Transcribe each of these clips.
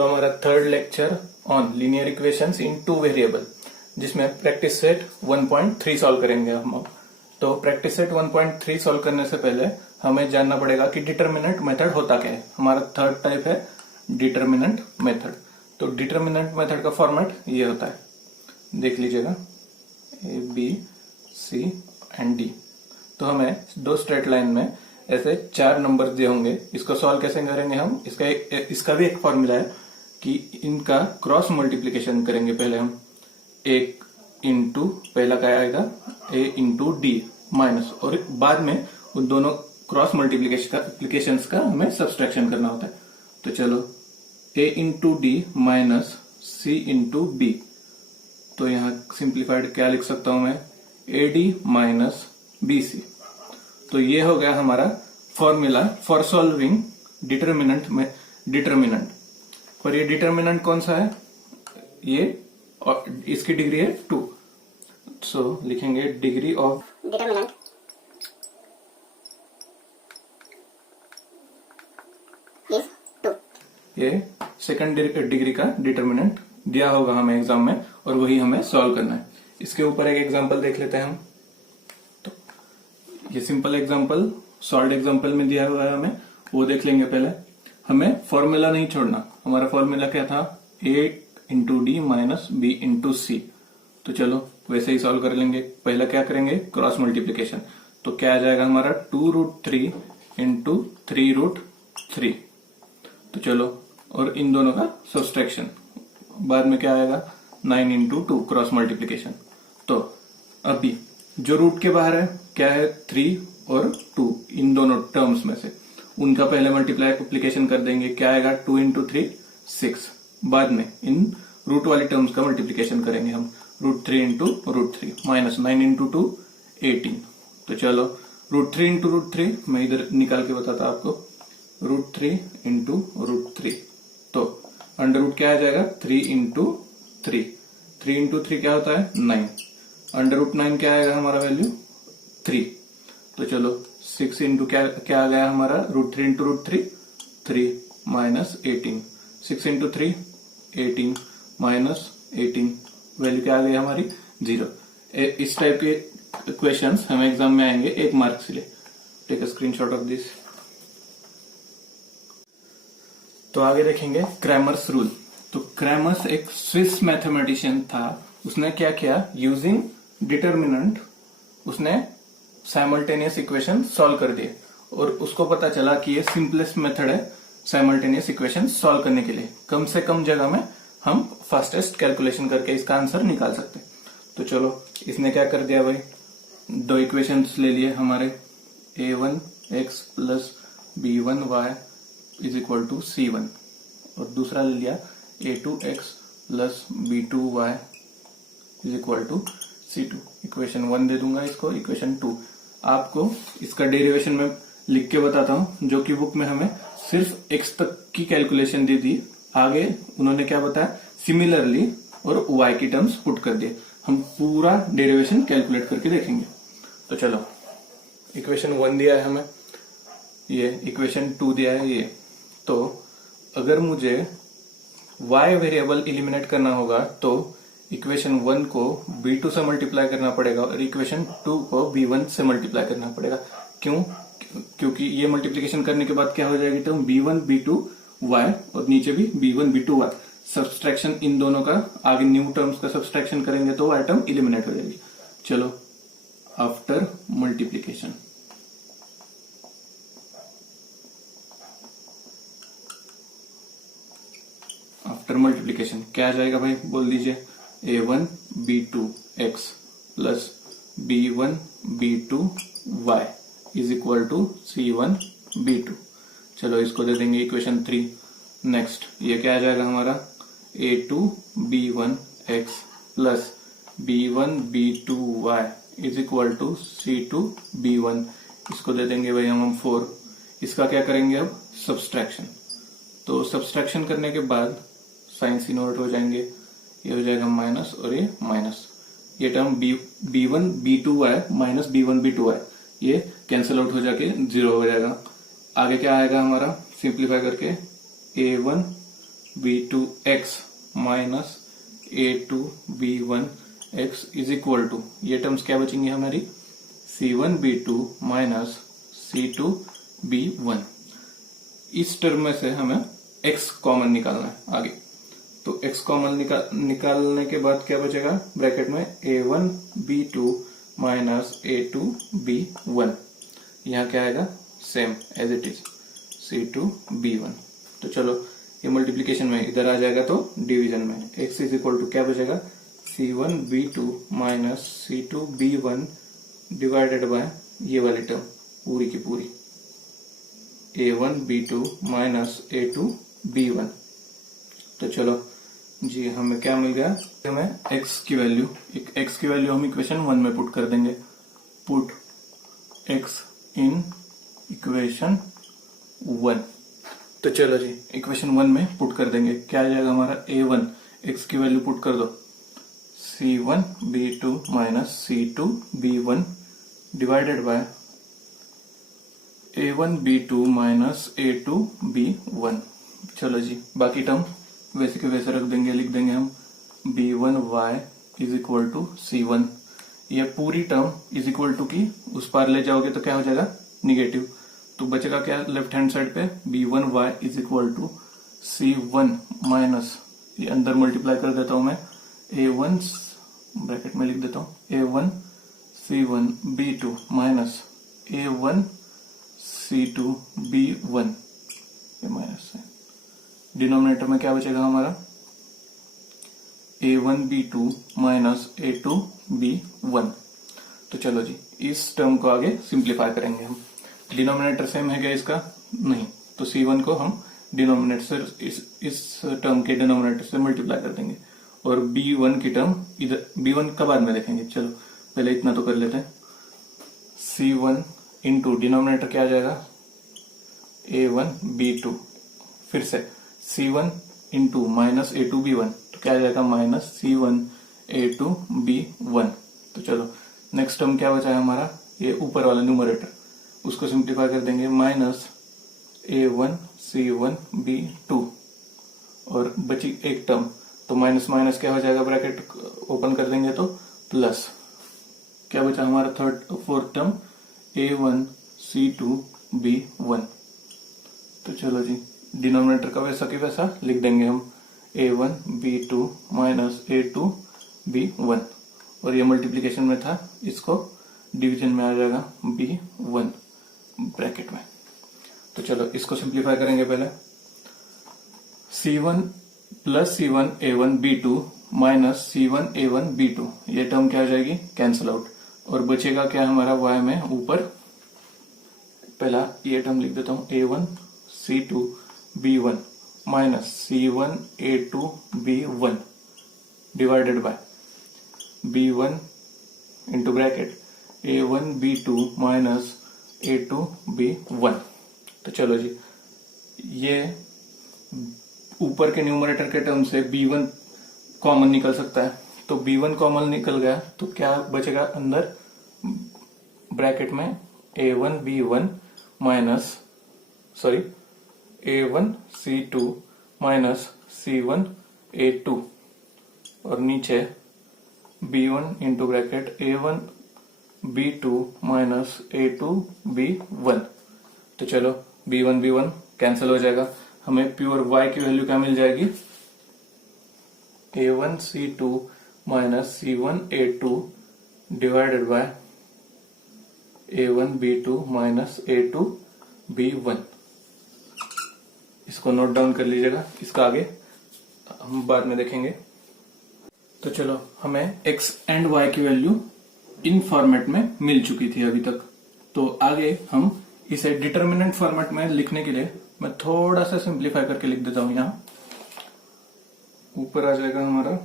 तो हमारा third lecture on linear equations in two variable, जिसमें प्रैक्टिस सेट 1.3 सॉल्व करेंगे हम। तो प्रैक्टिस सेट 1.3 सॉल्व करने से पहले हमें जानना पड़ेगा कि डिटर्मिनेंट मेथड होता क्या है। हमारा थर्ड टाइप है डिटर्मिनेंट मेथड। तो डिटर्मिनेंट मेथड का फॉर्मेट ये होता है, देख लीजिएगा, A B C and D. तो हमें दो स्ट्रेट लाइन में ऐसे 4 नंबर दिए होंगे। इसको सॉल्व कैसे करेंगे हम, इसका भी एक फॉर्मूला है कि इनका क्रॉस मल्टीप्लीकेशन करेंगे। पहले हम एक इंटू, पहला क्या आएगा ए इंटू डी माइनस, और बाद में उन दोनों क्रॉस मल्टीप्लीकेशन का हमें सब्सट्रैक्शन करना होता है। तो चलो A into D minus C into B. तो यहाँ सिंप्लीफाइड क्या लिख सकता हूं मैं, A D minus B C. तो ये हो गया हमारा फॉर्मूला फॉर सॉल्विंग डिटर्मिनेंट में डिटर्मिनेंट। पर ये डिटर्मिनेंट कौन सा है, ये और इसकी डिग्री है 2। सो लिखेंगे डिग्री ऑफ डिटर्मिनेंट इज 2। ये सेकंड डिग्री का डिटर्मिनेंट दिया होगा हमें एग्जाम में, और वही हमें सॉल्व करना है। इसके ऊपर एक एग्जांपल देख लेते हैं हम। तो ये सिंपल एग्जांपल सॉल्व एग्जांपल में दिया हुआ है, हमें वो देख लेंगे। पहले हमें फॉर्मूला नहीं छोड़ना। हमारा फॉर्मूला क्या था, a into D minus b into c. तो चलो वैसे ही सॉल्व कर लेंगे। पहला क्या करेंगे, क्रॉस मल्टीप्लीकेशन। तो क्या आ जाएगा हमारा 2√3 इंटू 3√3। तो चलो, और इन दोनों का सब्सट्रैक्शन। बाद में क्या आएगा 9 इंटू 2 क्रॉस मल्टीप्लीकेशन। तो अभी जो रूट के बाहर है क्या है 3 और 2, इन दोनों टर्म्स में से उनका पहले मल्टीप्लीकेशन कर देंगे। क्या आएगा 2 इंटू 3 6। बाद में इन रूट वाली टर्म्स का मल्टीप्लीकेशन करेंगे हम, √3 इंटू √3 माइनस 9 इंटू 2 18। तो चलो √3 इंटू √3 मैं इधर निकाल के बताता आपको, √3 इंटू √3। तो अंडर रूट क्या आ जाएगा 3 इंटू 3। 3 इंटू 3 क्या होता है 9। अंडर रूट 9 क्या आएगा हमारा वैल्यू 3। तो चलो 6 इंटू क्या आ गया हमारा √3 into √3 3 minus 18। 6 into 3 18 minus 18, value क्या आ गई हमारी 0। इस टाइप के क्वेश्चंस हमें एग्जाम में आएंगे 1 मार्क्स के लिए। Take a screenshot of this. तो आगे देखेंगे क्रैमर्स रूल। तो क्रैमर्स एक स्विस मैथमेटिशियन था। उसने क्या किया, यूजिंग डिटर्मिनेंट उसने साइमल्टेनियस इक्वेशन सॉल्व कर दिए, और उसको पता चला कि ये सिंपलेस्ट मेथड है साइमल्टेनियस इक्वेशन सॉल्व करने के लिए। कम से कम जगह में हम फास्टेस्ट कैलकुलेशन करके इसका आंसर निकाल सकते हैं। तो चलो इसने क्या कर दिया भाई, 2 इक्वेशंस ले लिए हमारे, a1x plus b1y is equal to c1, और दूसरा ले लिया a2x plus b2y is equal to c2। Equation 1 दे दूंगा इसको, इक्वेशन 2 आपको इसका डेरिवेशन में लिख के बताता हूं, जो कि बुक में हमें सिर्फ x तक की कैलकुलेशन दे दी। आगे उन्होंने क्या बताया, सिमिलरली और y की टर्म्स पुट कर दिए। हम पूरा डेरिवेशन कैलकुलेट करके देखेंगे। तो चलो इक्वेशन 1 दिया है हमें, ये इक्वेशन 2 दिया है ये। तो अगर मुझे y वेरिएबल इलिमिनेट करना होगा तो इक्वेशन 1 को b2 से मल्टीप्लाई करना पड़ेगा, और इक्वेशन 2 को b1 से मल्टीप्लाई करना पड़ेगा। क्यों, क्योंकि ये मल्टीप्लीकेशन करने के बाद क्या हो जाएगी टर्म b1 b2 y, और नीचे भी b1 b2 y। सब्सट्रैक्शन इन दोनों का, आगे न्यू टर्म्स का सब्सट्रैक्शन करेंगे तो y टर्म इलिमिनेट हो जाएगी। चलो आफ्टर मल्टीप्लीकेशन, आफ्टर मल्टीप्लीकेशन क्या आ जाएगा भाई, बोल दीजिए, a1 b2 x plus b1 b2 y is equal to c1 b2। चलो इसको दे देंगे इक्वेशन 3। नेक्स्ट ये क्या आ जाएगा हमारा, a2 b1 x plus b1 b2 y is equal to c2 b1। इसको दे देंगे भाई हम 4। इसका क्या करेंगे अब, सब्सट्रैक्शन। तो सब्सट्रैक्शन करने के बाद साइंस इन्वर्ट हो जाएंगे, ये हो जाएगा माइनस और ये माइनस। ये term b1 b2y minus b1 b2y ये कैंसिल आउट हो जाके 0 हो जाएगा। आगे क्या आएगा हमारा, सिंप्लीफाई करके a1 b2x minus a2b1x is equal to, ये टर्म्स क्या बचेंगी हमारी, c1b2 माइनस c2b1। इस टर्म में से हमें x कॉमन निकालना है आगे। तो x कॉमन निकालने के बाद क्या बचेगा ब्रैकेट में, a1b2 माइनस a2b1, यहाँ क्या आएगा same as it is c2b1। तो चलो ये मल्टीप्लीकेशन में इधर आ जाएगा, तो डिवीजन में x इज इक्वल टू क्या बचेगा, c1b2 minus c2b1 divided by ये वाली टर्म पूरी की पूरी a1b2 माइनस a2b1। तो चलो जी हमें क्या मिल गया, हमें x की वैल्यू, x की वैल्यू हम इक्वेशन 1 में पुट कर देंगे। Put x in equation 1। तो चलो जी इक्वेशन 1 में पुट कर देंगे, क्या आ जाएगा हमारा a1, x की वैल्यू पुट कर दो, c1b2 minus c2b1 divided by a1b2 minus a2b1। चलो जी बाकी टर्म वैसे के वैसे रख देंगे, लिख देंगे हम b1y is equal to c1। ये पूरी टर्म इज इक्वल टू की उस पार ले जाओगे तो क्या हो जाएगा निगेटिव, तो बचेगा क्या लेफ्ट हैंड साइड पे b1y is equal to c1 minus, ये अंदर मल्टीप्लाई कर देता हूं मैं, a1 ब्रैकेट में लिख देता हूं a1 c1 b2 minus a1 c2 b1, ये माइनस है। डिनोमिनेटर में क्या बचेगा हमारा a1b2 माइनस a2b1। तो चलो जी इस टर्म को आगे सिंप्लीफाई करेंगे हम। डिनोमिनेटर सेम है क्या इसका, नहीं, तो c1 को हम डिनोमिनेटर से इस टर्म के डिनोमिनेटर से मल्टीप्लाई कर देंगे, और b1 की टर्म इधर, b1 का बाद में देखेंगे, चलो पहले इतना तो कर लेते हैं। c1 इंटू डिनोमिनेटर क्या आ जाएगा a1b2, फिर से c1 इंटू माइनस a2b1, तो क्या आ जाएगा माइनस c1 a2b1। तो चलो नेक्स्ट टर्म क्या बचा है हमारा, ये ऊपर वाला न्यूमरेटर, उसको सिंप्लीफाई कर देंगे, माइनस a1 c1 b2, और बची एक टर्म, तो माइनस माइनस क्या हो जाएगा, ब्रैकेट ओपन कर देंगे तो प्लस, क्या बचा हमारा fourth term a1 c2 b1। तो चलो जी डिनोमिनेटर का वैसा की वैसा लिख देंगे हम a1 b2 minus a2 b1, और ये मल्टीप्लिकेशन में था, इसको डिवीजन में आ जाएगा b1 ब्रैकेट में। तो चलो इसको सिंप्लीफाई करेंगे पहले, c1 plus c1 a1 b2 minus c1 a1 b2, ये टर्म क्या हो जाएगी कैंसिल आउट, और बचेगा क्या हमारा y में ऊपर, पहला ये टर्म लिख देता हूं a1 c2 b1 minus c1 a2 b1 divided by b1 into bracket a1 b2 minus a2 b1। तो चलो जी ये ऊपर के न्यूमरेटर के टर्म से b1 कॉमन निकल सकता है, तो b1 कॉमन निकल गया तो क्या बचेगा अंदर ब्रैकेट में a1 b1 minus a1 c2 minus c1 a2, और नीचे b1 into bracket a1 b2 minus a2 b1। तो चलो b1 b1 कैंसिल हो जाएगा, हमें प्योर y की वैल्यू क्या मिल जाएगी, a1 c2 minus c1 a2 divided by a1 b2 minus a2 b1। इसको नोट डाउन कर लीजिएगा, इसका आगे हम बाद में देखेंगे। तो चलो हमें x एंड y की वैल्यू इन फॉर्मेट में मिल चुकी थी अभी तक, तो आगे हम इसे डिटर्मिनेंट फॉर्मेट में लिखने के लिए मैं थोड़ा सा सिंप्लीफाई करके लिख देता हूं। यहां ऊपर आ जाएगा हमारा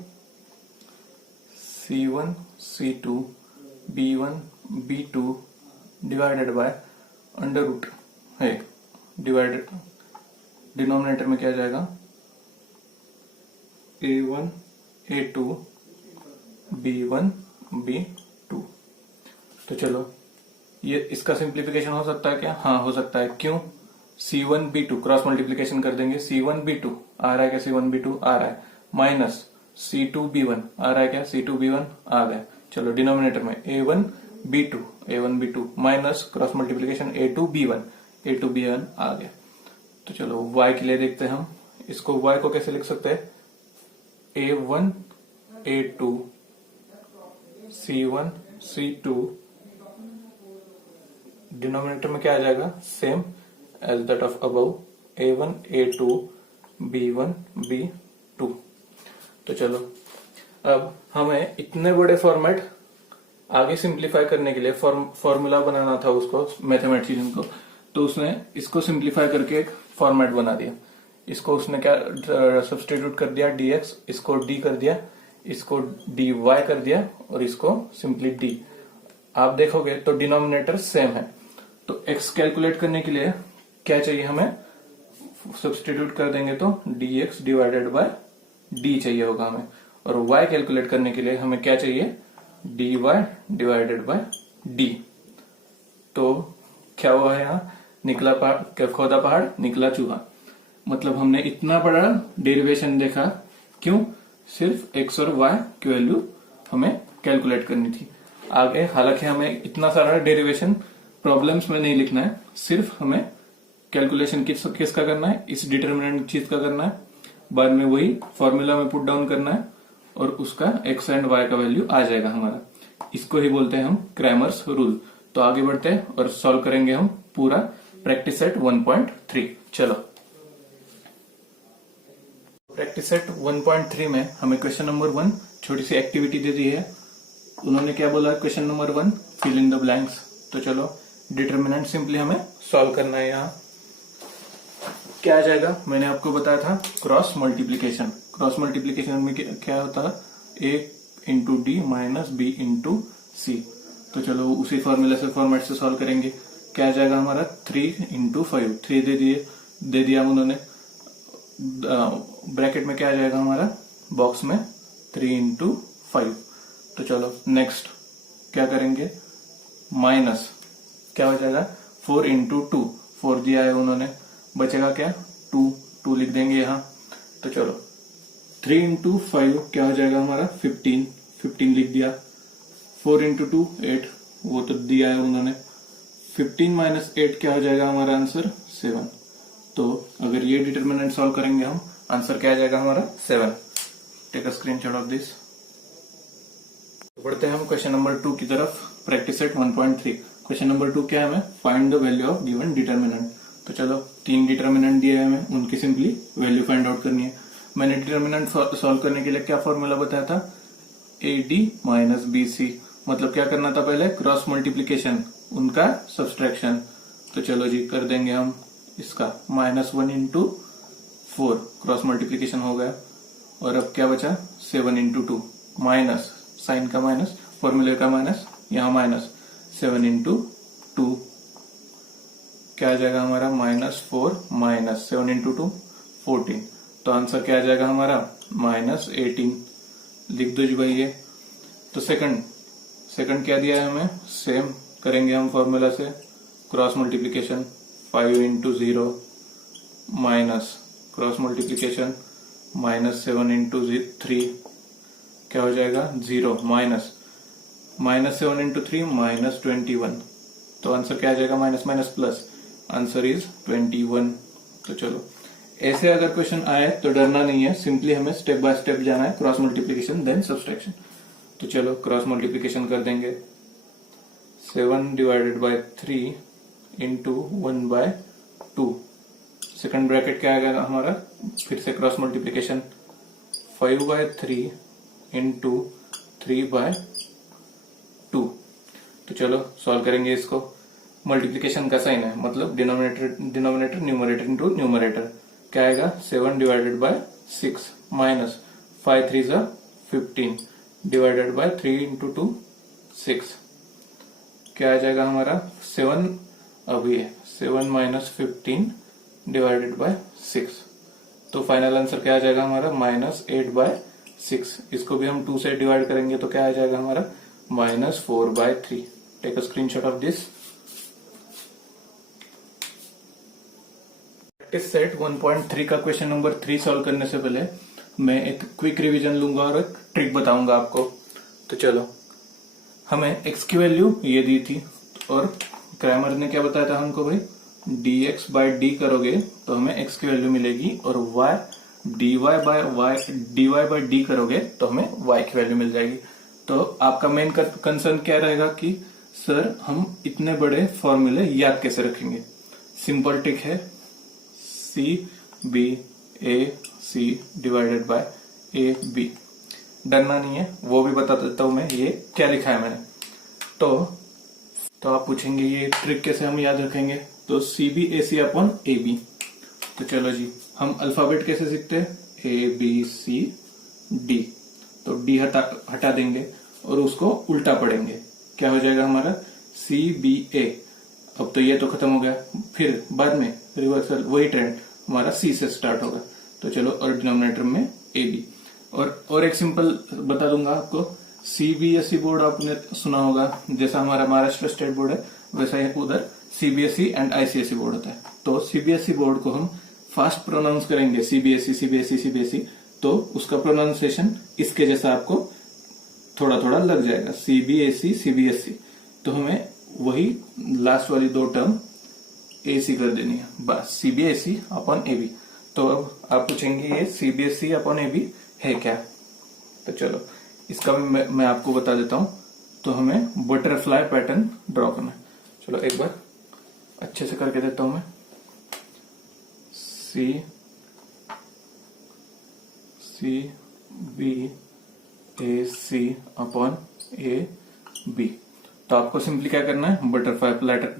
c1 c2 b1 b2 divided by under root है, डिवाइडेड डिनोमिनेटर में क्या जाएगा a1 a2 b1 b2। तो चलो ये इसका सिंप्लीफिकेशन हो सकता है क्या, हाँ हो सकता है, क्यों, C1B2 क्रॉस मल्टीप्लीकेशन कर देंगे, C1B2 आ रहा है क्या, C1B2 आ रहा है, माइनस C2B1 आ रहा है क्या, C2B1 आ गया। चलो डिनोमिनेटर में A1B2 minus cross multiplication A2B1 आ गया। तो चलो y के लिए देखते हैं हम, इसको y को कैसे लिख सकते हैं, A1 A2 C1 C2, denominator में क्या आ जाएगा, same as that of above, A1 A2 B1 B2। तो चलो अब हमें इतने बड़े फॉर्मेट आगे सिंप्लीफाई करने के लिए फॉर्मूला बनाना था उसको, मैथमेटिशियन को, तो उसने इसको सिंप्लीफाई करके एक फॉर्मेट बना दिया। इसको उसने क्या सब्स्टिट्यूट कर दिया, dx, इसको d कर दिया, इसको dy कर दिया और इसको सिंपली d। आप देखोगे तो डिनोमिनेटर सेम है, तो x कैलकुलेट करने के लिए क्या चाहिए हमें, सब्स्टिट्यूट कर देंगे तो dx डिवाइडेड बाय d चाहिए होगा हमें, और y कैलकुलेट करने के लिए हमें क्या चाहिए, dy डिवाइडेड बाय d। तो क्या हुआ है यहाँ, निकला पहाड़, खोदा पहाड़ निकला चूहा, मतलब हमने इतना बड़ा डेरिवेशन देखा, क्यों, सिर्फ x और y की वैल्यू हमें कैलकुलेट करनी थी। आगे हालांकि हमें इतना सारा डेरिवेशन प्रॉब्लम्स में नहीं लिखना है, सिर्फ हमें कैलकुलेशन किसका करना है, इस डिटरमिनेंट चीज का करना है, बाद में वही फॉर्मूला में पुट डाउन करना है और उसका x एंड y का वैल्यू आ जाएगा हमारा। इसको ही बोलते हैं हम क्रैमर्स रूल। तो आगे बढ़ते हैं और सॉल्व करेंगे हम पूरा प्रैक्टिस सेट 1.3। चलो प्रैक्टिस सेट 1.3 में हमें क्वेश्चन नंबर 1 छोटी सी एक्टिविटी दे दी है। उन्होंने क्या बोला, question number 1 fill in the blanks. तो चलो डिटरमिनेंट सिंपली हमें सॉल्व करना है। यहाँ क्या आ जाएगा, मैंने आपको बताया था क्रॉस मल्टीप्लीकेशन। क्रॉस मल्टीप्लीकेशन में क्या होता है, a into D minus b into c. तो चलो उसी फॉर्मूला से फॉर्मेट से सॉल्व करेंगे। क्या आ जाएगा हमारा 3 इंटू 5, 3 दे दिया उन्होंने, ब्रैकेट में क्या आ जाएगा हमारा, बॉक्स में 3 इंटू 5। तो चलो नेक्स्ट क्या करेंगे, माइनस क्या हो जाएगा 4 इंटू 2, 4 दिया है उन्होंने, बचेगा क्या 2 लिख देंगे यहाँ। तो चलो 3 इंटू 5 क्या हो जाएगा हमारा 15 लिख दिया। 4 इंटू 2 8, वो तो दिया है उन्होंने। 15 माइनस 8 क्या हो जाएगा हमारा आंसर 7। तो अगर ये डिटरमिनेंट सॉल्व करेंगे हम, आंसर क्या आ जाएगा हमारा 7। Take a screenshot of this. बढ़ते हैं हम क्वेश्चन नंबर 2 की तरफ, प्रैक्टिस सेट 1.3। क्वेश्चन नंबर 2 क्या है, हमें find the value of given determinant. तो चलो 3 डिटरमिनेंट दिए हैं हमें, उनकी सिंपली वैल्यू फाइंड आउट करनी है। मैंने डिटरमिनेंट सॉल्व करने के लिए क्या फॉर्मूला बताया था, AD माइनस BC, मतलब क्या करना था पहले, क्रॉस मल्टीप्लीकेशन, उनका सब्सट्रैक्शन। तो चलो जी कर देंगे हम इसका, -1 इंटू 4 क्रॉस मल्टीप्लीकेशन हो गया, और अब क्या बचा 7 इंटू 2, माइनस साइन का माइनस, फॉर्मूले का माइनस, यहाँ माइनस 7 इंटू 2 क्या आ जाएगा हमारा -4 माइनस 7 इंटू 2 14। तो आंसर क्या आ जाएगा हमारा -18। लिख दो जी भाई ये। तो सेकंड क्या दिया है हमें, सेम करेंगे हम फॉर्मूला से, cross multiplication 5 into 0 minus cross multiplication -7 into 3 क्या हो जाएगा 0 माइनस -7 इंटू 3 -21। तो आंसर क्या आ जाएगा, minus minus plus, answer is 21। तो चलो ऐसे अगर क्वेश्चन आए तो डरना नहीं है, सिंपली हमें स्टेप बाय स्टेप जाना है, क्रॉस मल्टीप्लीकेशन देन सब्सट्रैक्शन। तो चलो क्रॉस मल्टीप्लीकेशन कर देंगे, 7 divided by 3 into 1 by 2। Second bracket क्या आएगा हमारा, फिर से cross multiplication 5 by 3 into 3 by 2। तो चलो सॉल्व करेंगे इसको। मल्टीप्लीकेशन का साइन है, मतलब डिनोमिनेटर न्यूमरेटर इंटू न्यूमरेटर। क्या आएगा 7 डिवाइडेड बाय 6 माइनस 5 3 जा 15 डिवाइडेड बाय 3 इंटू 2 6। क्या आ जाएगा हमारा 7, अब ये 7 माइनस 15 डिवाइडेड बाय 6। तो फाइनल आंसर क्या आ जाएगा हमारा -8 बाय 6। इसको भी हम 2 से डिवाइड करेंगे तो क्या आ जाएगा हमारा -4 by 3। Take a screenshot of this. Practice set 1.3 का क्वेश्चन नंबर 3 सॉल्व करने से पहले मैं एक क्विक रिवीजन लूंगा और एक ट्रिक बताऊंगा आपको। तो चलो, हमें x की वैल्यू ये दी थी और क्रैमर ने क्या बताया था हमको भाई, dx बाय डी करोगे तो हमें x की वैल्यू मिलेगी और dy बाय डी करोगे तो हमें y की वैल्यू मिल जाएगी। तो आपका मेन कंसर्न क्या रहेगा कि सर हम इतने बड़े फॉर्मूले याद कैसे रखेंगे। सिंपल ट्रिक है, C B A C divided by A B. डरना नहीं है, वो भी बता देता हूं मैं ये क्या लिखा है मैंने। तो आप पूछेंगे ये ट्रिक कैसे हम याद रखेंगे, तो C B A C upon A B. तो चलो जी, हम अल्फाबेट कैसे सीखते हैं, ए बी सी डी। तो डी हटा देंगे और उसको उल्टा पढ़ेंगे, क्या हो जाएगा हमारा सी बी ए। अब तो ये तो खत्म हो गया, फिर बाद में रिवर्सल वही ट्रेंड हमारा सी से स्टार्ट होगा। तो चलो, और डिनोमिनेटर में ए बी। और एक सिंपल बता दूंगा आपको, सीबीएसई बोर्ड आपने सुना होगा, जैसा हमारा महाराष्ट्र स्टेट बोर्ड है वैसा ही उधर सीबीएसई एंड आईसीएसई बोर्ड होता है। तो सीबीएसई बोर्ड को हम फास्ट प्रोनाउंस करेंगे, सीबीएसई, तो उसका प्रोनाउंसिएशन इसके जैसा आपको थोड़ा थोड़ा लग जाएगा, सीबीएसई। तो हमें वही लास्ट वाली दो टर्म एसी कर देनी है, बस सीबीएसई अपॉन एबी। तो अब आप पूछेंगे ये सीबीएसई अपॉन एबी है क्या। तो चलो, इसका भी मैं आपको बता देता हूं। तो हमें बटरफ्लाई पैटर्न ड्रॉ करना है। चलो एक बार अच्छे से करके देता हूं मैं। C B A C upon A B. तो आपको सिंपली क्या करना है,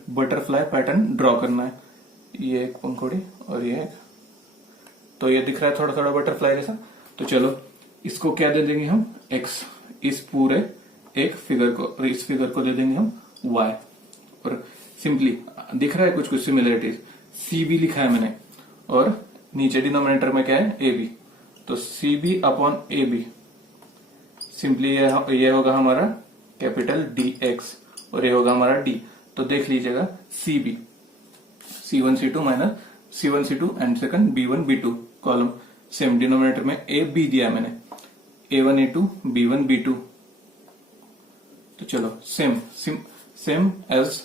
बटरफ्लाई पैटर्न ड्रॉ करना है। ये एक पंखुड़ी और ये एक, तो ये दिख रहा है थोड़ा थोड़ा बटरफ्लाई जैसा। तो चलो, इसको क्या दे देंगे हम, x, इस पूरे एक फिगर को, और इस फिगर को दे देंगे हम y। और सिंपली दिख रहा है कुछ कुछ सिमिलरिटीज, सी बी लिखा है मैंने और नीचे डिनोमिनेटर में क्या है, ए बी। तो C B upon A B, simply ये होगा हमारा कैपिटल डी एक्स और ये होगा हमारा डी। तो देख लीजिएगा C B, C1 C2 minus C1 C2 and second B1 B2 column, same denominator में ए बी दिया मैंने, A1 A2 B1 B2। तो चलो, सेम एज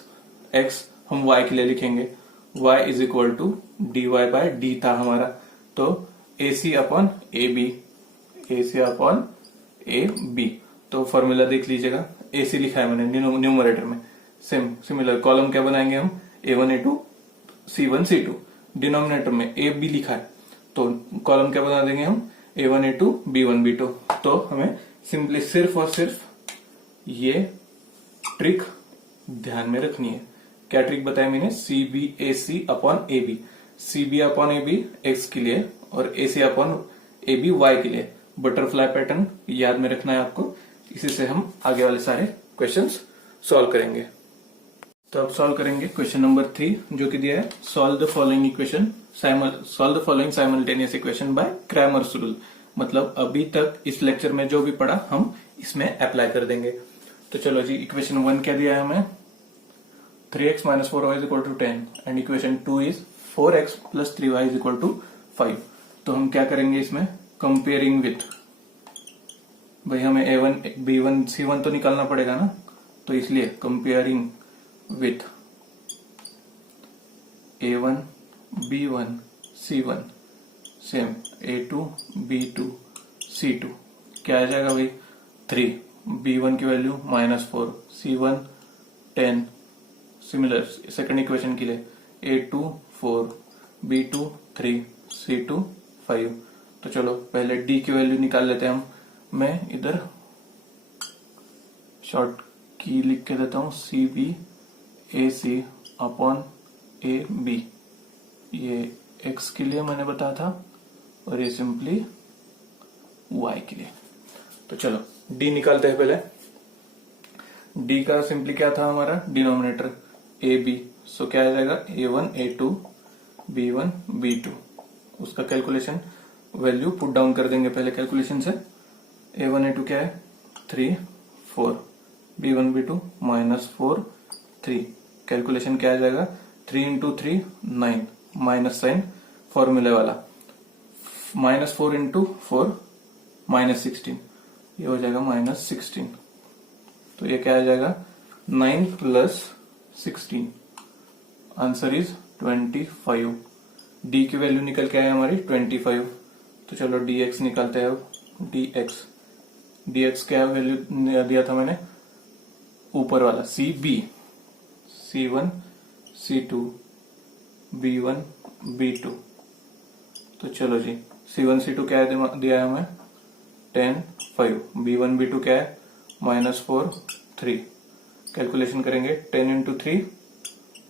x हम y के लिए लिखेंगे, y is equal to D Y by D था हमारा। तो AC अपॉन ए बी। तो फॉर्मूला देख लीजिएगा, AC लिखा है मैंने न्यूमरेटर में, सेम सिमिलर कॉलम क्या बनाएंगे हम, A1 A2 C1 C2। Denominator में ए बी लिखा है तो कॉलम क्या बना देंगे हम, A1 A2 B1 B2। तो हमें सिंपली सिर्फ और सिर्फ ये ट्रिक ध्यान में रखनी है। क्या ट्रिक बताया मैंने, C B A C upon A B. C B upon A B X के लिए और A C upon A B Y के लिए। बटरफ्लाई पैटर्न याद में रखना है आपको, इसी से हम आगे वाले सारे क्वेश्चंस सॉल्व करेंगे। तो अब सॉल्व करेंगे क्वेश्चन नंबर 3, जो कि दिया है, solve the following equation, solve the following simultaneous equation by Cramer's rule. मतलब अभी तक इस लेक्चर में जो भी पढ़ा हम इसमें अप्लाई कर देंगे। तो चलो जी, इक्वेशन 1 क्या दिया है हमें, 3x minus 4y is equal to 10 and equation 2 is 4x plus 3y is equal to 5। तो हम क्या करेंगे इसमें, कंपेयरिंग विथ, भाई हमें A1 B1 C1 तो निकालना पड़ेगा ना, तो इसलिए comparing with A1 B1 C1 same A2 B2 C2। क्या आ जाएगा भाई, 3, B1 की value -4, C1 10। Similar second equation के लिए A2 4, B2 3, C2 5। तो चलो पहले D की वैल्यू निकाल लेते हैं हम। मैं इधर शॉर्ट की लिख के देता हूं, C B A C upon A B. ये x के लिए मैंने बताया था और ये सिंपली y के लिए। तो चलो d निकालते हैं पहले। d का सिंपली क्या था हमारा, डिनोमिनेटर ए बी। सो क्या आ जाएगा, A1 A2 B1 B2। उसका कैलकुलेशन वैल्यू पुट डाउन कर देंगे पहले कैलकुलेशन से। A1 A2 क्या है, 3 4, B1 B2 -4 3। कैलकुलेशन क्या आ जाएगा, 3 into 3 9, माइनस साइन फॉर्मूले वाला, -4 इंटू 4 -16, ये हो जाएगा -16। तो ये क्या आ जाएगा 9 प्लस 16, आंसर इज 25। डी की वैल्यू निकल के आए हमारी 25। तो चलो dx निकालते हैं अब। dx क्या वैल्यू दिया था मैंने, ऊपर वाला cb, c1 c2 b1 b2। तो चलो जी c1 c2 क्या दिया है हमें 10 5, b1 b2 क्या है -4 3। कैलकुलेशन करेंगे 10 इंटू 3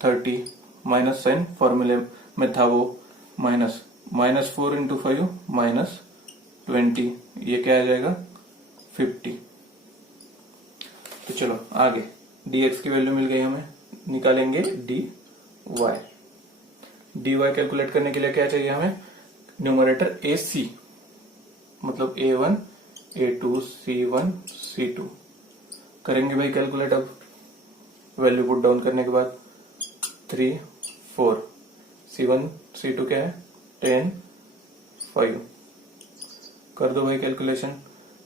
30, माइनस साइन फॉर्मूले में था वो, -4 इंटू 5 -20, ये क्या आ जाएगा 50। तो चलो आगे dx की वैल्यू मिल गई हमें, निकालेंगे dy। dy कैलकुलेट करने के लिए क्या चाहिए हमें, न्यूमरेटर ac, मतलब a1 a2 c1 c2। करेंगे भाई कैलकुलेट अब, वैल्यू पुट डाउन करने के बाद 3 4, c1 c2 क्या है 10 5। कर दो भाई कैलकुलेशन,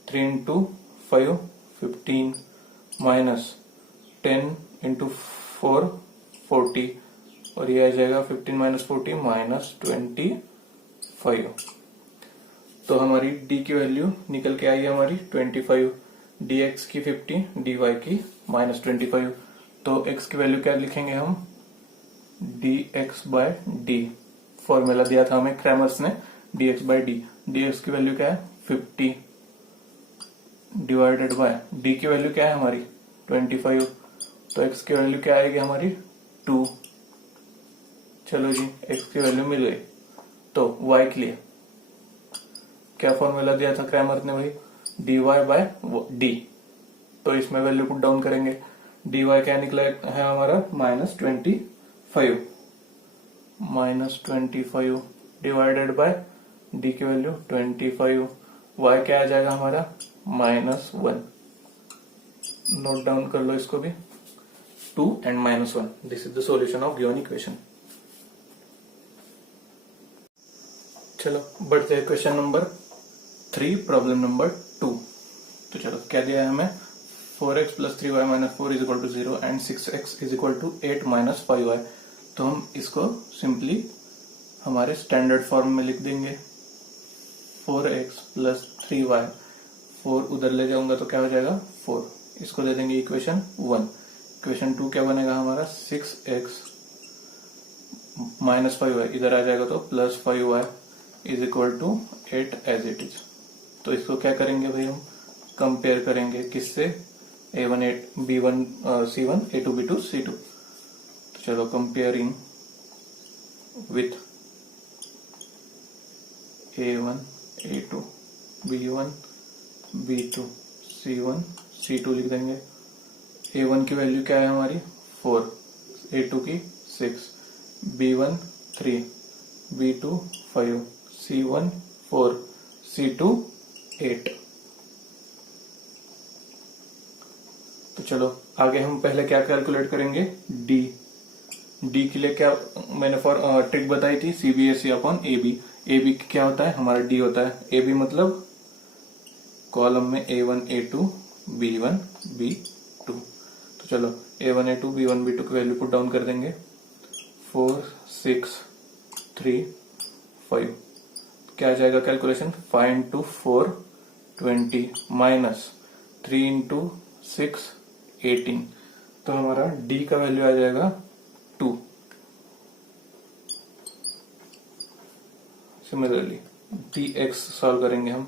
3 इंटू 5 15, माइनस 10 इंटू 4 40, और ये आ जाएगा 15 माइनस 40 -25। तो हमारी d की वैल्यू निकल के आई है हमारी 25, dx की 50, dy की -25। तो x की वैल्यू क्या लिखेंगे हम, dx बाय d, फॉर्मूला दिया था हमें क्रैमर्स ने, dx बाय d। dx की वैल्यू क्या है 50 डिवाइडेड बाय d की वैल्यू क्या है हमारी 25, तो x की वैल्यू क्या आएगी हमारी 2। चलो जी x की वैल्यू मिल गई। तो y के लिए क्या फॉर्मूला दिया था क्रैमर ने भाई, dy बाय d। तो इसमें वैल्यू पुट डाउन करेंगे, dy क्या निकला है हमारा -25 डिवाइडेड बाय d की वैल्यू 25, y क्या आ जाएगा हमारा -1। नोट डाउन कर लो इसको भी, 2 and -1। This is the solution of given equation. चलो बढ़ते हैं क्वेश्चन नंबर 3, प्रॉब्लम नंबर 2। तो चलो क्या दिया है हमें, 4x plus 3y minus 4 is equal to 0 and 6x is equal to 8 minus 5y। तो हम इसको सिंपली हमारे स्टैंडर्ड फॉर्म में लिख देंगे, 4x प्लस 3y, 4 उधर ले जाऊंगा तो क्या हो जाएगा 4, इसको दे देंगे इक्वेशन 1। इक्वेशन 2 क्या बनेगा हमारा, 6x माइनस 5y, इधर आ जाएगा तो plus 5y is equal to 8 as it is. तो इसको क्या करेंगे भाई, हम कंपेयर करेंगे किससे, a1 b1 c1 a2 b2 c2। तो चलो comparing with a1 a2 b1 b2 c1 c2 लिख देंगे। a1 की वैल्यू क्या है हमारी 4, a2 की 6, b1 3, b2 5, c1 4, c2 8। तो चलो आगे हम पहले क्या कैलकुलेट करेंगे, डी के लिए क्या मैंने ट्रिक बताई थी, CBSE अपॉन AB। AB क्या होता है हमारा D होता है, AB मतलब कॉलम में A1 A2 B1 B2। तो चलो A1 A2 B1 B2 की वैल्यू पुट डाउन कर देंगे, 4 6 3 5। क्या आ जाएगा कैलकुलेशन, 5 इंटू 4 20 माइनस 3 इंटू 6 18। तो हमारा D का वैल्यू आ जाएगा 2। सिमिलरली dx सॉल्व करेंगे हम,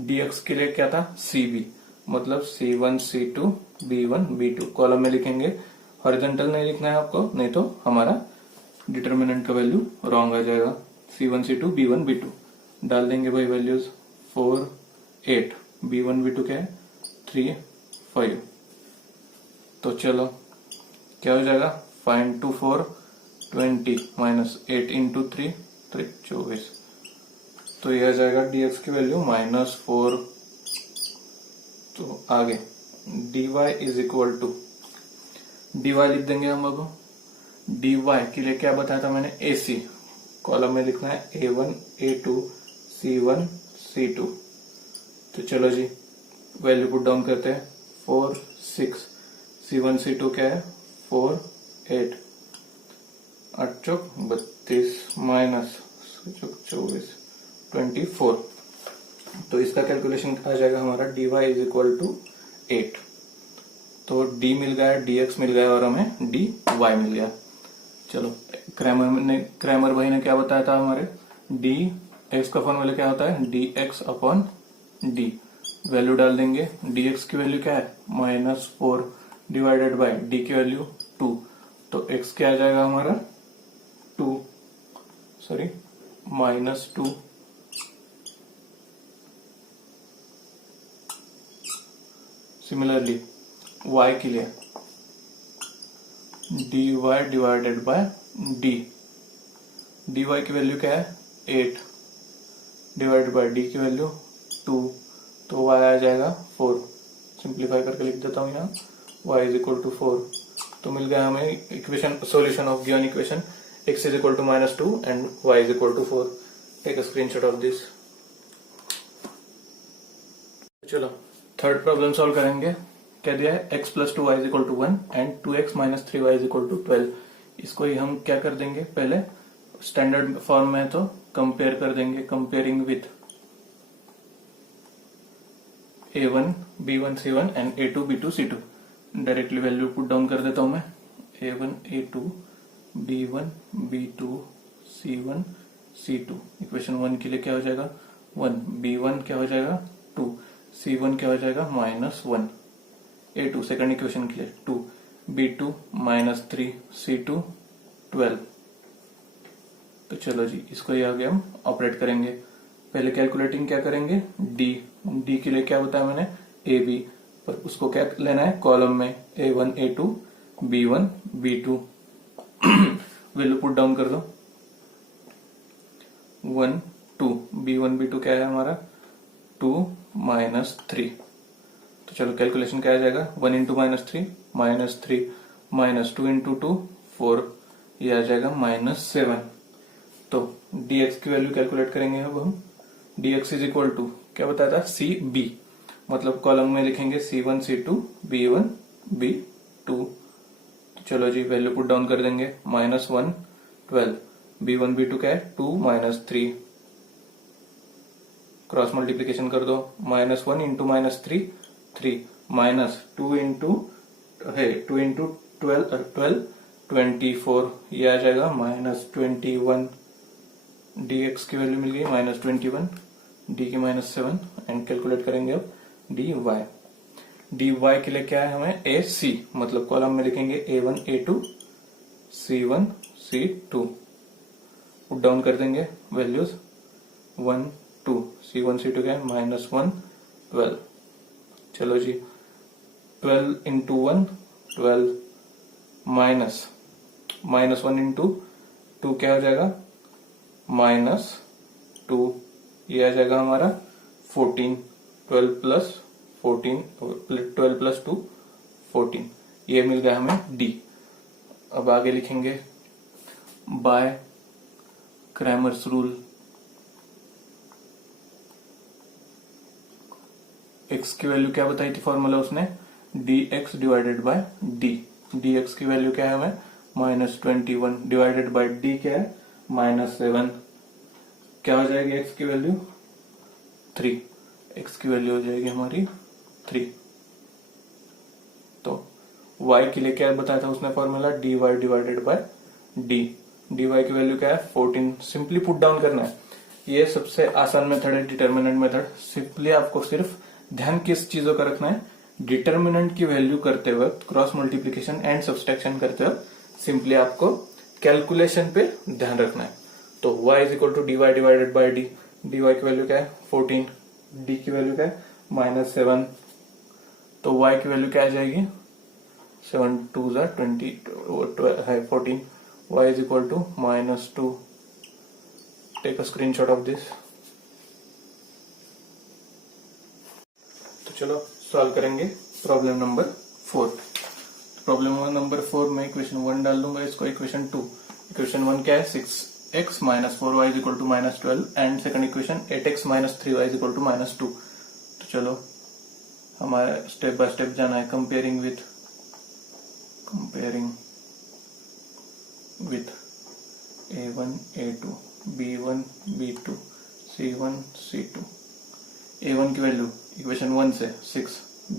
dx के लिए क्या था CB, मतलब C1 C2 B1 B2 column में लिखेंगे, हॉरिजॉन्टल नहीं लिखना है आपको, नहीं तो हमारा डिटर्मिनेंट का वैल्यू रॉन्ग आ जाएगा। C1 C2 B1 B2 डाल देंगे भाई वैल्यूज, 4 8, B1 B2 क्या है 3 5। तो चलो क्या हो जाएगा, 5 इंटू 4 20 माइनस 8 इंटू 3 24। तो यह आ जाएगा dx की वैल्यू -4। तो आगे dy is equal to, dy लिख देंगे हम अब। dy के लिए क्या बताया था मैंने, AC कॉलम में लिखना है A1 A2 C1 C2। तो चलो जी वैल्यू पुट डाउन करते हैं। 4 6 C1 C2 क्या है 4 8 8 चौक 32 माइनस 24 24। तो इसका कैलकुलेशन आ जाएगा हमारा dy इज इक्वल टू 8। तो d मिल गया, dx मिल गया और हमें dy मिल गया। चलो क्रैमर भाई ने क्या बताया था हमारे dx का फॉर्मूला क्या होता है dx अपॉन d। वैल्यू डाल देंगे, dx की वैल्यू क्या है -4 डिवाइडेड बाय d की वैल्यू 2। तो x क्या आ जाएगा हमारा -2। सिमिलरली y के लिए dy divided by d। dy की वैल्यू क्या है 8 डिवाइडेड बाय d की वैल्यू 2। तो y आ जाएगा 4। सिंप्लीफाई करके लिख देता हूं यहाँ y इज इक्वल टू 4। तो मिल गया हमें equation solution of given equation x is equal to -2 and y is equal to 4। Take a screenshot of this. चलो थर्ड प्रॉब्लम सॉल्व करेंगे। क्या दिया है x plus 2y is equal to 1 and 2x minus 3y is equal to 12। इसको ही हम क्या कर देंगे, पहले स्टैंडर्ड फॉर्म में है तो कंपेयर कर देंगे, comparing with a1 b1 c1 and a2 b2 c2। Directly value put down कर देता हूं मैं। a1 a2 b1 b2 c1 c2। Equation 1 के लिए क्या हो जाएगा 1, b1 क्या हो जाएगा 2, c1 क्या हो जाएगा -1, a2 सेकंड इक्वेशन के लिए 2, b2 -3 c2 12। तो चलो जी इसको ये आगे हम ऑपरेट करेंगे। पहले कैलकुलेटिंग क्या करेंगे d के लिए क्या बताया मैंने ab, पर उसको क्या लेना है कॉलम में a1 a2 b1 b2। Value put down कर दो 1 2 b1 b2 क्या है हमारा 2 -3। तो चलो कैलकुलेशन क्या आ जाएगा 1 इंटू -3 -3 -2 इंटू 2 4, ये आ जाएगा -7। तो dx की वैल्यू कैलकुलेट करेंगे अब हम। dx इज इक्वल टू क्या बताया था cb, मतलब कॉलम में लिखेंगे c1 c2 b1 b2। तो चलो जी वैल्यू पुट डाउन कर देंगे -1 12, b1 b2 क्या है 2 -3, क्रॉस मल्टीप्लीकेशन कर दो -1 इंटू -3 3 -2 इंटू 12 24, ये आ जाएगा -21। dx की वैल्यू मिल गई -21, d की -7 एंड कैलकुलेट करेंगे अब dy के लिए क्या है हमें ac, मतलब कॉलम में लिखेंगे a1 a2 c1 c2। Put down कर देंगे वैल्यूज 1 2 c1 c2 क्या है -1 12। चलो जी 12 इंटू 1 12 -1 इंटू 2 क्या हो जाएगा -2, ये आ जाएगा हमारा 14। 12 प्लस 2 14, ये मिल गया हमें d। अब आगे लिखेंगे बाय क्रैमर्स रूल x की वैल्यू क्या बताई थी फॉर्मूला उसने dx divided by d। dx की वैल्यू क्या है हमें -21 डिवाइडेड बाय d क्या है -7। क्या हो जाएगी x की वैल्यू 3, x की वैल्यू हो जाएगी हमारी 3। तो y के लिए क्या बताया था उसने formula dy divided by d। dy की वैल्यू क्या है 14। सिंपली पुट डाउन करना है, ये सबसे आसान मेथड है डिटर्मिनेंट मेथड। सिंपली आपको सिर्फ ध्यान किस चीजों का रखना है, डिटर्मिनेंट की वैल्यू करते वक्त क्रॉस मल्टीप्लीकेशन एंड सब्सट्रैक्शन करते वक्त सिंपली आपको कैलकुलेशन पे ध्यान रखना है। तो y is equal to dy divided by d। dy की वैल्यू क्या है 14, d की वैल्यू क्या है -7। तो y की वैल्यू क्या आ जाएगी 7 2 20 है 14। y is equal to -2। Take a screenshot of this. तो चलो सॉल्व करेंगे प्रॉब्लम नंबर 4। प्रॉब्लम नंबर 4 में इक्वेशन 1 डाल दूंगा, इसको इक्वेशन 2। इक्वेशन 1 क्या है 8x minus 4y is equal to minus 12 and second equation 8x minus 3y is equal to minus 2। तो चलो हमारा स्टेप बाय स्टेप जाना है। Comparing with a1 a2 b1 b2 c1 c2। a1 की value equation 1 से 6,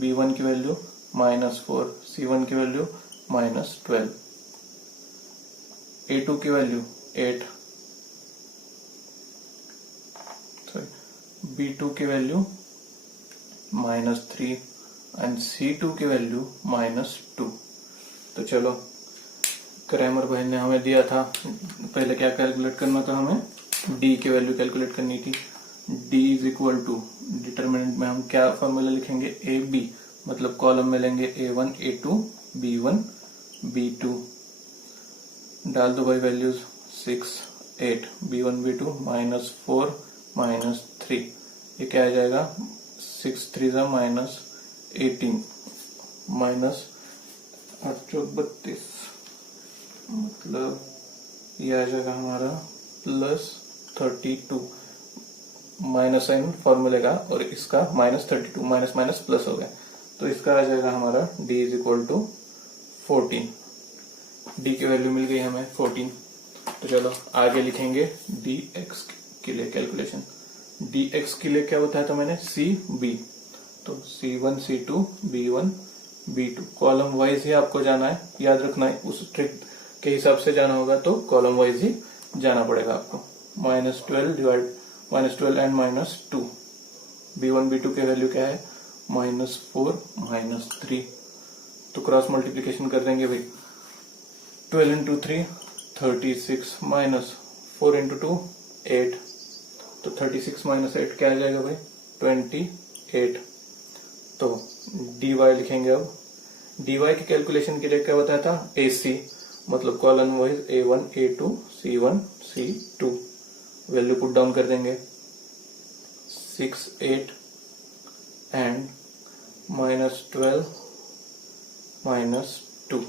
b1 की value -4, c1 की value -12, a2 की वैल्यू 8, b2 की वैल्यू -3 एंड c2 की वैल्यू -2। तो चलो क्रैमर भाई ने हमें दिया था, पहले क्या कैलकुलेट करना था, हमें d की वैल्यू कैलकुलेट करनी थी। d is equal to determinant में हम क्या फॉर्मूला लिखेंगे, ए बी, मतलब कॉलम में लेंगे a1 a2 b1 b2, डाल दो भाई वैल्यूज 6 8 b1 b2 -4 -3, ये क्या आ जाएगा 6 3 -18 -832, मतलब ये आ जाएगा हमारा +32, माइनस साइन फॉर्मूले का और इसका -32, माइनस माइनस प्लस हो गया, तो इसका आ जाएगा हमारा d is equal to 14। d की वैल्यू मिल गई हमें 14। तो चलो आगे लिखेंगे dx के लिए कैलकुलेशन। dx के लिए क्या बताया था मैंने, c b, तो c1 c2 b1 b2, column wise ही आपको जाना है, याद रखना है, उस ट्रिक के हिसाब से जाना होगा तो कॉलम वाइज ही जाना पड़ेगा आपको। -12 एंड -2, b1 b2 की वैल्यू क्या है -4 -3, तो क्रॉस मल्टीप्लीकेशन कर देंगे भाई। 12 इंटू 3 36 -4 इंटू 2 8, तो 36 -8 क्या आ जाएगा भाई 28। तो dy लिखेंगे। अब dy की कैलकुलेशन के लिए क्या बताया था, AC, मतलब column wise a1 a2 c1 c2, value put down कर देंगे 6 8 एंड -12 -2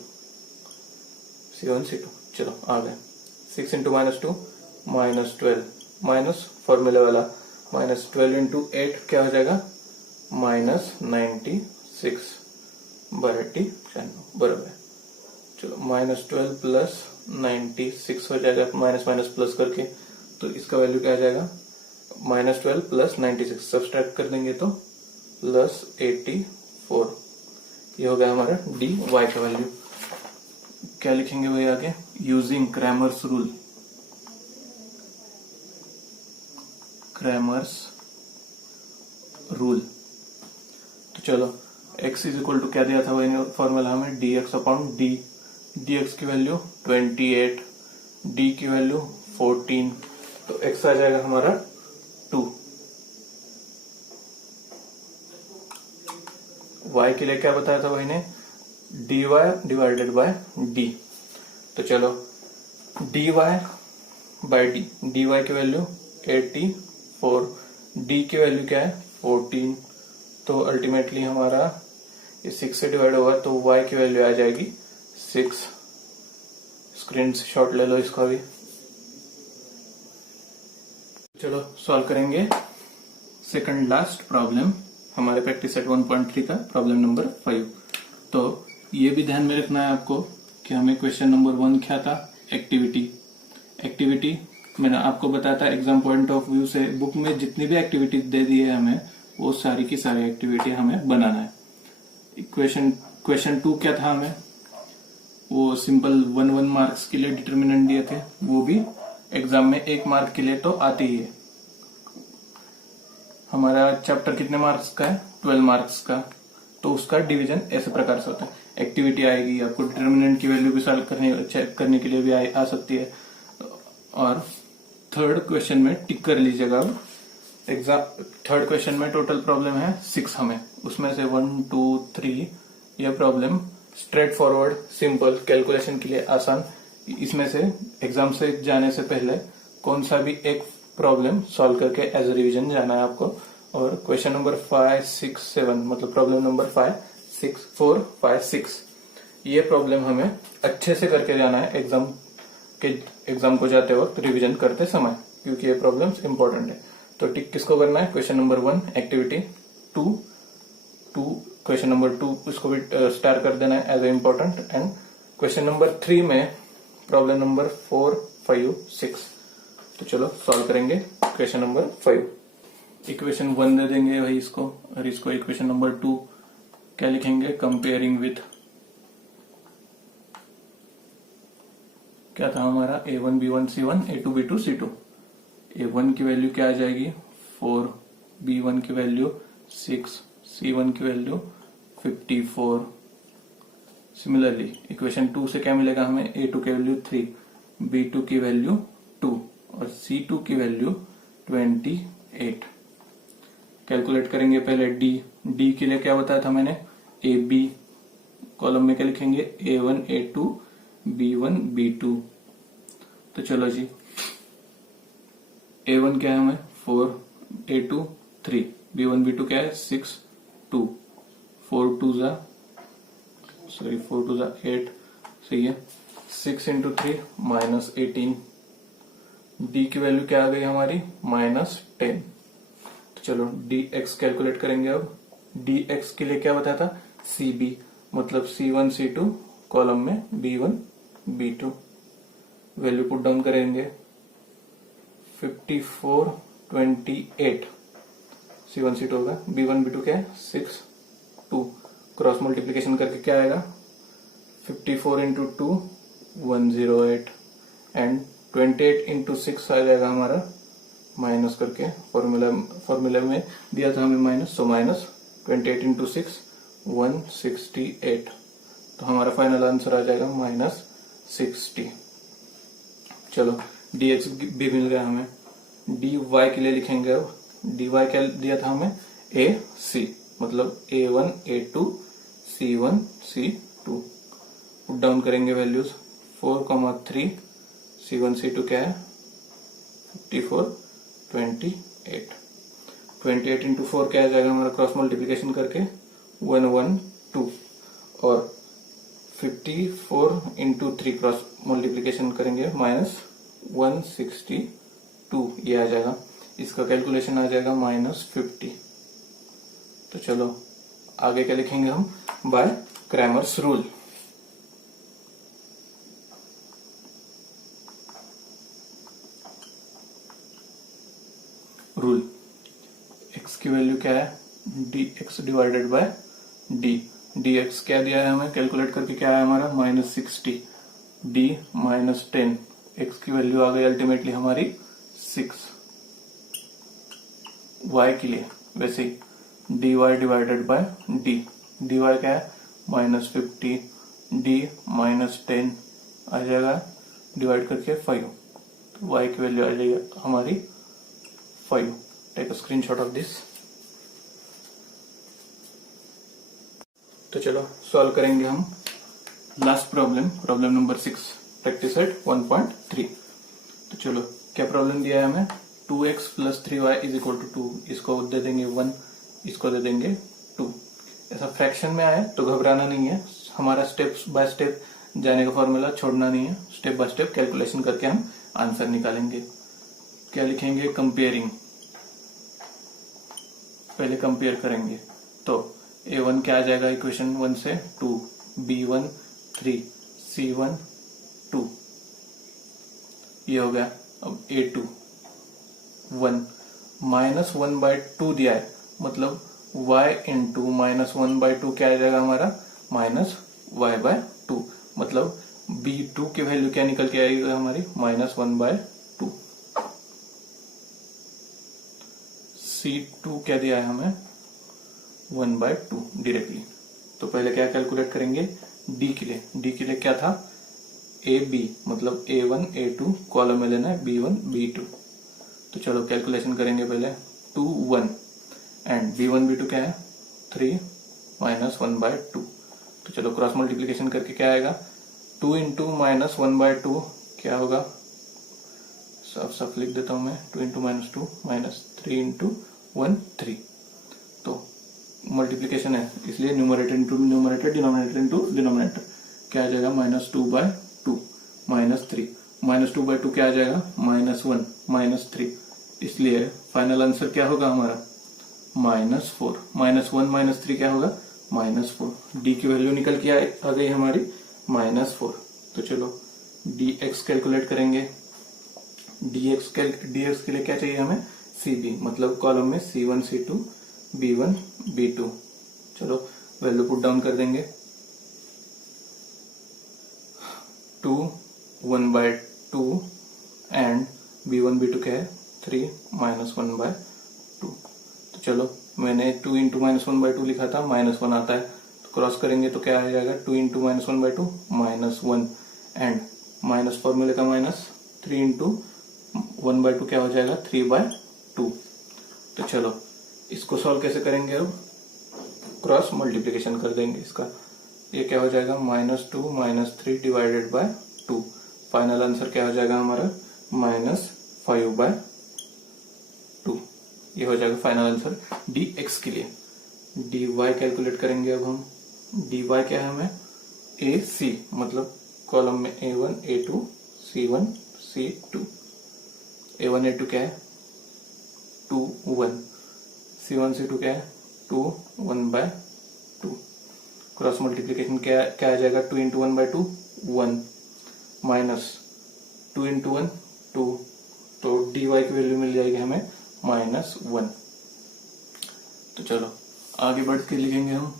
c1 c2। चलो आ गए 6 इंटू -2 -12, माइनस फॉर्मूला वाला -12 इंटू 8 क्या हो जाएगा -96 बराबर। चलो -12 प्लस 96 हो जाएगा, माइनस माइनस प्लस करके, तो इसका वैल्यू क्या आ जाएगा -12 प्लस 96, सब्सट्रैक्ट कर देंगे तो +84। ये हो गया हमारा dy का वैल्यू। क्या लिखेंगे भाई आगे, यूजिंग क्रैमर्स रूल। तो चलो x इज इक्वल टू क्या दिया था भाई फॉर्मूला हमें, dx अपॉन d, dx की वैल्यू 28, d की वैल्यू 14, तो x आ जाएगा हमारा 2। y के लिए क्या बताया था भाई ने, dy डिवाइडेड बाय d। तो चलो dy बाय d, dy की वैल्यू 84, d की वैल्यू क्या है 14, तो अल्टीमेटली हमारा ये 6 से डिवाइड होगा तो y की वैल्यू आ जाएगी 6। स्क्रीन शॉट ले लो इसका भी। चलो सॉल्व करेंगे सेकंड लास्ट प्रॉब्लम हमारे प्रैक्टिस सेट 1.3 का, प्रॉब्लम नंबर 5। तो ये भी ध्यान में रखना है आपको कि हमें क्वेश्चन नंबर 1 क्या था, एक्टिविटी मैंने आपको बताया था एग्जाम पॉइंट ऑफ व्यू से, बुक में जितनी भी एक्टिविटी दे दी है हमें वो सारी की सारी एक्टिविटी हमें बनाना है। क्वेश्चन 2 क्या था, हमें वो सिंपल 1 मार्क्स के लिए डिटर्मिनेंट दिए थे, वो भी एग्जाम में 1 मार्क के लिए तो आती ही है। हमारा चैप्टर कितने मार्क्स का है, 12 मार्क्स का, तो उसका डिवीजन ऐसे प्रकार से होता है। एक्टिविटी आएगी, आपको डिटर्मिनेंट की वैल्यू भी सॉल्व चेक करने के लिए भी आ सकती है। और थर्ड क्वेश्चन में टिक कर लीजिएगा। थर्ड क्वेश्चन में टोटल प्रॉब्लम है 6 हमें, उसमें से 1 2 3 यह problem straight forward simple, calculation के लिए आसान। इसमें से एग्जाम से जाने से पहले कौन सा भी एक प्रॉब्लम सॉल्व करके एज ए रिविजन जाना है आपको। और क्वेश्चन नंबर 5 6 7 मतलब प्रॉब्लम नंबर 5 6 4 5 6 ये प्रॉब्लम हमें अच्छे से करके जाना है एग्जाम के एग्जाम को जाते वक्त रिवीजन करते समय, क्योंकि ये प्रॉब्लम्स इंपॉर्टेंट है। तो टिक किसको करना है? Question number 1 activity 2 question number 2 इसको भी स्टार कर देना है as a important. And question number 3 में प्रॉब्लम नंबर 4, 5, 6। तो चलो सॉल्व करेंगे क्वेश्चन नंबर 5। इक्वेशन 1 दे देंगे भाई इसको, और इसको इक्वेशन नंबर 2 क्या लिखेंगे? कंपेयरिंग विथ, क्या था हमारा? A1 B1 C1 A2 B2 C2। A1 की वैल्यू क्या आ जाएगी? 4, B1 की वैल्यू 6, C1 की वैल्यू 54। सिमिलरली इक्वेशन 2 से क्या मिलेगा हमें? A2 की वैल्यू 3, B2 की वैल्यू 2 और C2 की वैल्यू 28। कैलकुलेट करेंगे पहले डी के लिए क्या बताया था मैंने? AB कॉलम में क्या लिखेंगे? A1 A2 B1 B2। तो चलो जी, A1 क्या है हमें? 4, A2 3, B1 B2 क्या है? 6 2, 4 2 जा 8, सही है। 6 इंटू 3 -18। डी की वैल्यू क्या आ गई हमारी? -10। तो चलो dx कैलकुलेट करेंगे। अब dx के लिए क्या बताया था? CB मतलब C1 C2 कॉलम में B1 B2। Value put down करेंगे 54 28। C1 C2 होगा, B1 B2 क्या है? 6 2। क्रॉस मल्टीप्लीकेशन करके क्या आएगा? 54 इंटू 2 108 एंड 28 इंटू 6 आ जाएगा हमारा, माइनस करके फॉर्मूला में दिया था हमें माइनस, सो माइनस 28 इंटू 6 168। तो हमारा फाइनल आंसर आ जाएगा -60। चलो dx भी मिल गया हमें। dy के लिए लिखेंगे। अब dy क्या दिया था हमें? AC मतलब A1 A2 C1 C2। Put down करेंगे वैल्यूज 4, 3 C1 C2 क्या है? 54 28। 28 इंटू 4 क्या आ जाएगा हमारा? क्रॉस मल्टीप्लीकेशन करके 112 और 54 इंटू 3 क्रॉस मल्टीप्लीकेशन करेंगे -162 ये आ जाएगा। इसका कैलकुलेशन आ जाएगा -50। तो चलो आगे क्या लिखेंगे हम? By Cramer's rule. Rule x की वैल्यू क्या है? dx divided by d। dx क्या दिया है हमें? कैलकुलेट करके क्या है हमारा? -60। d -10। x की वैल्यू आ गई अल्टीमेटली हमारी 6। y के लिए वैसे ही dy divided by d। dy क्या है? -50। d -10 आ जाएगा डिवाइड करके 5। तो y की वैल्यू आ जाएगी हमारी 5। Take a screenshot of this. तो चलो सॉल्व करेंगे हम last problem number 6, practice set 1.3। तो चलो क्या प्रॉब्लम दिया है हमें? 2x + 3y = 2। इसको दे देंगे 1, इसको दे देंगे 2। ऐसा फ्रैक्शन में आया तो घबराना नहीं है, हमारा स्टेप बाय स्टेप जाने का फॉर्मूला छोड़ना नहीं है। स्टेप बाय स्टेप कैलकुलेशन करके हम आंसर निकालेंगे। क्या लिखेंगे? कंपेयरिंग। पहले कंपेयर करेंगे तो A1 क्या आ जाएगा इक्वेशन 1 से? 2, B1 3, C1 2 ये हो गया। अब A2 1 -1/2 दिया है मतलब y इंटू -1/2 क्या आ जाएगा हमारा? -y/2 मतलब B2 की वैल्यू क्या निकल के आएगी हमारी? -1/2। C2 क्या दिया है हमें? 1/2 डायरेक्टली। तो पहले क्या कैलकुलेट करेंगे? D के लिए। D के लिए क्या था? AB मतलब A1 A2 कॉलम में लेना है B1 B2। तो चलो कैलकुलेशन करेंगे पहले 2 1 एंड B1 B2 क्या है? 3 -1/2। तो चलो क्रॉस मल्टीप्लीकेशन करके क्या आएगा? 2 इंटू -1/2 क्या होगा? साफ लिख देता हूं मैं। 2 इंटू -2 -3 इंटू 1 3। तो मल्टीप्लीकेशन है इसलिए numerator into numerator, denominator into denominator क्या आ जाएगा? -2/2 -3 -2/2 क्या आ जाएगा, -1 -3, इसलिए फाइनल आंसर क्या होगा हमारा, -4। -1 -3 क्या होगा, -4। डी की वैल्यू निकल के आ गई हमारी -4। तो चलो dx कैलकुलेट करेंगे। dx के लिए क्या चाहिए हमें, cb, मतलब कॉलम में c1 c2 b1 b2। चलो वैल्यू पुट डाउन कर देंगे। 2 1/2 एंड b1 b2 क्या है, 3 -1/2। तो चलो मैंने 2 इंटू -1/2 लिखा था, -1 आता है तो क्रॉस करेंगे तो क्या आ जाएगा, 2 इंटू -1/2 -1 एंड माइनस फॉर्मूले का माइनस, 3 इंटू 1/2 क्या हो जाएगा, 3/2। तो चलो इसको सॉल्व कैसे करेंगे, अब क्रॉस मल्टीप्लीकेशन कर देंगे इसका। ये क्या हो जाएगा, -2 -3 डिवाइडेड बाय 2। फाइनल आंसर क्या हो जाएगा हमारा, -5/2। ये हो जाएगा फाइनल आंसर dx के लिए। dy कैलकुलेट करेंगे अब हम। dy क्या है हमें, ac, मतलब कॉलम में a1 a2 c1 c2। a1 a2 क्या है, 2 1, c1 c2 क्या है, 2 1/2। क्रॉस मल्टीप्लीकेशन क्या आ जाएगा, 2 इंटू 1/2 1 माइनस 2 इंटू 1 2। तो dy की वैल्यू मिल जाएगी हमें -1। तो चलो आगे बढ़ के लिखेंगे हम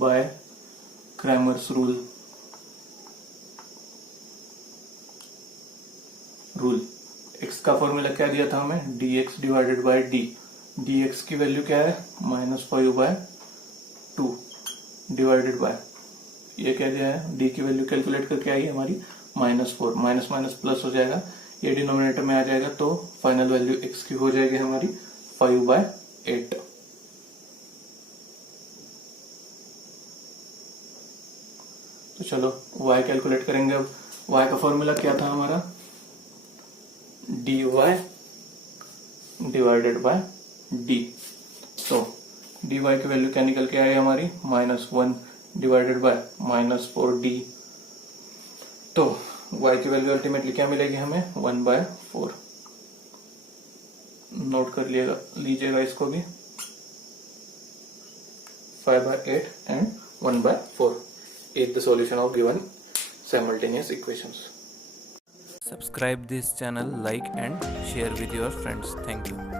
बाय क्रैमर्स रूल। x का फॉर्मूला क्या दिया था हमें, dx divided by d। dx की वैल्यू क्या है, -5/2 डिवाइडेड बाय, ये क्या दिया है, d की वैल्यू कैलकुलेट करके आई हमारी -4। माइनस माइनस प्लस हो जाएगा, ये डिनोमिनेटर में आ जाएगा, तो फाइनल वैल्यू x की हो जाएगी हमारी 5/8। तो चलो y कैलकुलेट करेंगे अब। y का फॉर्मूला क्या था हमारा, dy डिवाइडेड बाय d। तो dy की वैल्यू क्या निकल के आई हमारी, -1 डिवाइडेड बाय -4d। तो y की वैल्यू अल्टीमेटली क्या मिलेगी हमें, 1/4। नोट कर लीजिएगा इसको भी, 5/8 and 1/4 is the solution of given simultaneous equations. Subscribe this channel, like and share with your friends. Thank you.